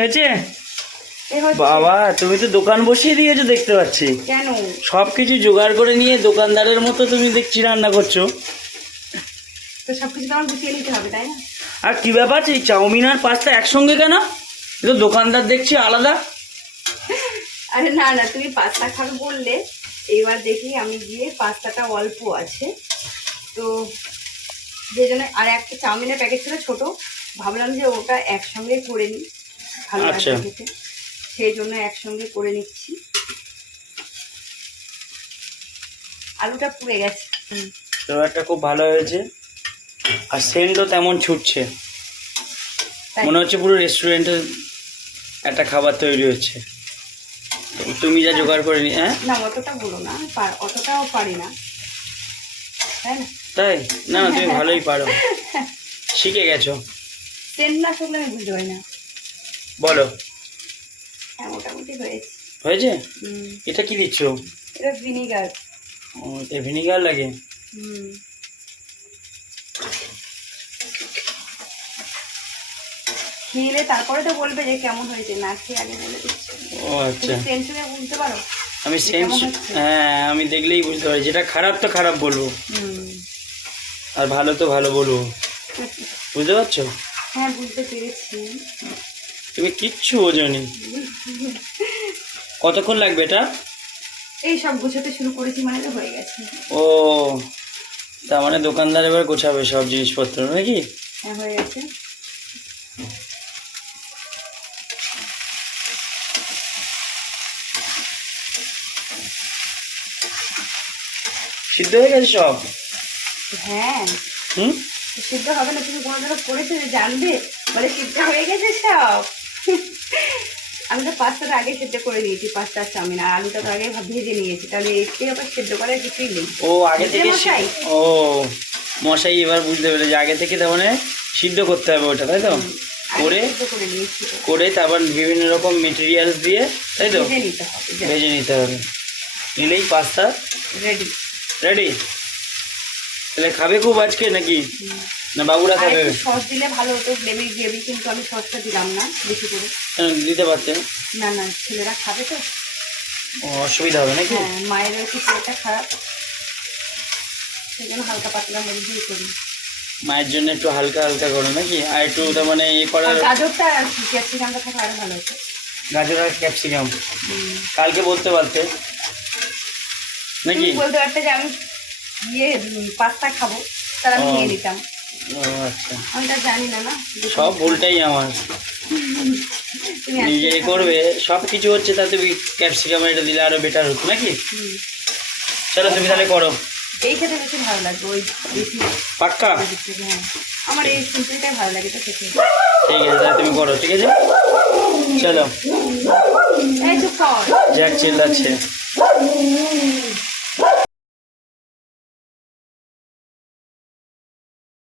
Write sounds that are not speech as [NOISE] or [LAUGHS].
হয়েছে? বাবা তুমি তো দোকান বসিয়ে দিয়েছ দেখতে পাচ্ছি। কেন? সব কিছু জোগাড় করে নিয়ে দোকানদারের মতো তুমি দেখছি রান্না করছ। তো আমার গুছিয়ে নিতে হবে তাই না? আর কি ব্যাপার এই চাউমিন আর পাস্তা একসঙ্গে কেন? তো দোকানদার দেখছি আলাদা। আরে না না তুমি পাস্তা খাবে বললে এবার দেখি আমি গিয়ে পাস্তাটা অল্প আছে। তো যে জন্য আর একটা চাউমিনের প্যাকেট ছিল ছোট ভাবলাম যে ওটা একসঙ্গে করে নিই। ভালো আচ্ছা। খেতে। সেই জন্য একসঙ্গে করে নিচ্ছি। আলুটা পুড়ে গেছে। হুম, তো একটা খুব ভালো হয়েছে। আর সেন্টও তেমন ছুটছে। মনে হচ্ছে পুরো রেস্টুরেন্টের একটা খাবার তৈরি হচ্ছে। তুমি যা জোগাড় করে নি হ্যাঁ না অতটা বলো না অতটাও পারি না। তাই না? তাই? না তুমি [LAUGHS] ভালোই পারো। শিখে গেছো। ট্রেন না থাকলে আমি বুঝতে পারি না। বলো। হ্যাঁ মোটামুটি হয়েছে। হয়েছে? এটা কি দিচ্ছ? এটা ভিনিগার। ও ভিনিগার লাগে? হুম। তারপরে তো বলবে যে কেমন হয়েছে না খেয়ে আগে বলে ও আচ্ছা। বুঝতে পারো? আমি সেন্স হ্যাঁ আমি দেখলেই বুঝতে পারি। যেটা খারাপ তো খারাপ বলব। আর ভালো তো ভালো বলব। [LAUGHS] বুঝতে পারছ? হ্যাঁ বুঝতে পেরেছি। তুমি কিচ্ছু বোঝনি। কতক্ষণ লাগবে এটা? এই সব গোছাতে শুরু করেছি মানে তো হয়ে গেছে। ও তার মানে দোকানদার এবার গোছাবে সব জিনিসপত্র নাকি? হ্যাঁ হয়ে গেছে। সিদ্ধ হয়ে গেছে সব? হ্যাঁ। হুম? সিদ্ধ হবে না তুমি কোনো করেছ যে জানবে? বলে সিদ্ধ হয়ে গেছে সব। আমি তো পাস্তাটা আগে সেদ্ধ করে দিয়েছি পাস্তা চাউমিন আর আলুটা তো আগে ভেজে নিয়েছি তাহলে এতে আবার সেদ্ধ করার কিছুই নেই। ও আগে থেকে মশাই? ও মশাই এবার বুঝতে পেরেছে আগে থেকে তার মানে সিদ্ধ করতে হবে ওটা তাই তো? করে করে তারপর বিভিন্ন রকম মেটেরিয়ালস দিয়ে তাই তো? ভেজে নিতে হবে ভেজে নিতে হবে। নিলেই পাস্তা রেডি রেডি তাহলে খাবে খুব আজকে নাকি? না বাবুরা খাবে। সস দিলে ভালো হতো গ্রেভি গ্রেভি কিন্তু আমি সসটা দিলাম না বেশি করে। দিতে পারতেন না? না ছেলেরা খাবে তো। অসুবিধা হবে নাকি? হ্যাঁ মায়ের একটু পেটটা খারাপ সেই জন্য হালকা পাতলা মরিচই করি। মায়ের জন্য একটু হালকা হালকা করো নাকি? আর একটু তার মানে আর করার গাজরটা আর কি ক্যাপসিকামটা থাকলে আরও ভালো হতো। গাজর আর ক্যাপসিকাম। কালকে বলতে পারতে। নাকি? বলতে পারতে যে আমি ইয়ে পাস্তা খাব তাহলে আমি। নিয়ে নিতাম। আচ্ছা। আমি তো জানি না না? সব ভুলটাই আমার। নিজে করবে সব কিছু হচ্ছে তাতে ক্যাপসিকাম এটা দিলে আরও বেটার হতো নাকি? চলো তুমি তাহলে করো। এই খেতে বেশি ভালো লাগবে ওই বেশি। পাক্কা? হ্যাঁ। আমার এই সিম্পলটাই ভালো লাগে তো খেতে। ঠিক আছে তাহলে তুমি করো ঠিক আছে? চলো। এই চুপ কর। জ্যাক চিল্লাচ্ছে